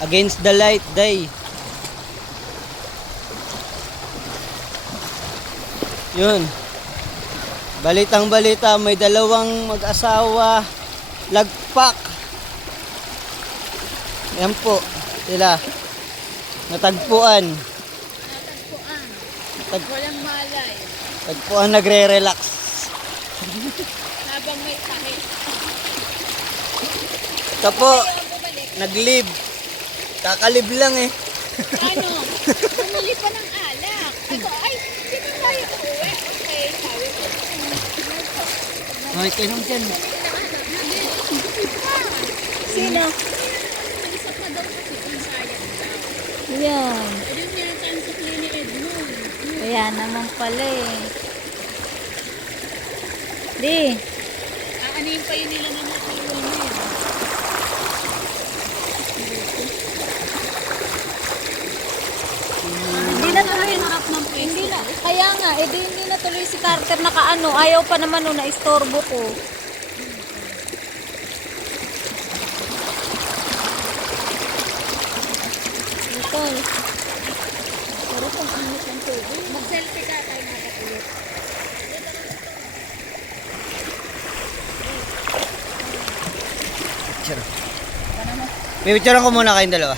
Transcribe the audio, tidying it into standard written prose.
Against the light day. Yun. Balitang balita, may dalawang mag-asawa lagpak. Yan po sila. Natagpuan. Walang malay. Tagpuan, nagre-relax. Habang may sakit. Ito po, Ayaw bumalik. nag-live. Kakalib lang eh. Ano? Bumili pa ng alak. Ako, ay, dito tayo uuwi. Okay, sabi ko. Ay, kayo dyan. Sino? Isa pa daw kasi kung sayang daw. Yan. Pwede mo yan tayo sa Clini Edmond. Kaya naman pala eh. Di. Aanihin pa yun nila na natulungan. Hindi na tuloy. Harap ng pwesto. Hindi na. Kaya nga, hindi na tuloy si Carter nakaano. Ayaw pa naman nung na-istorbo ko. Ito. Pero kung init ng tubig. Mag-selfie ka tayo nakatulog. Picture ko muna kayong dalawa.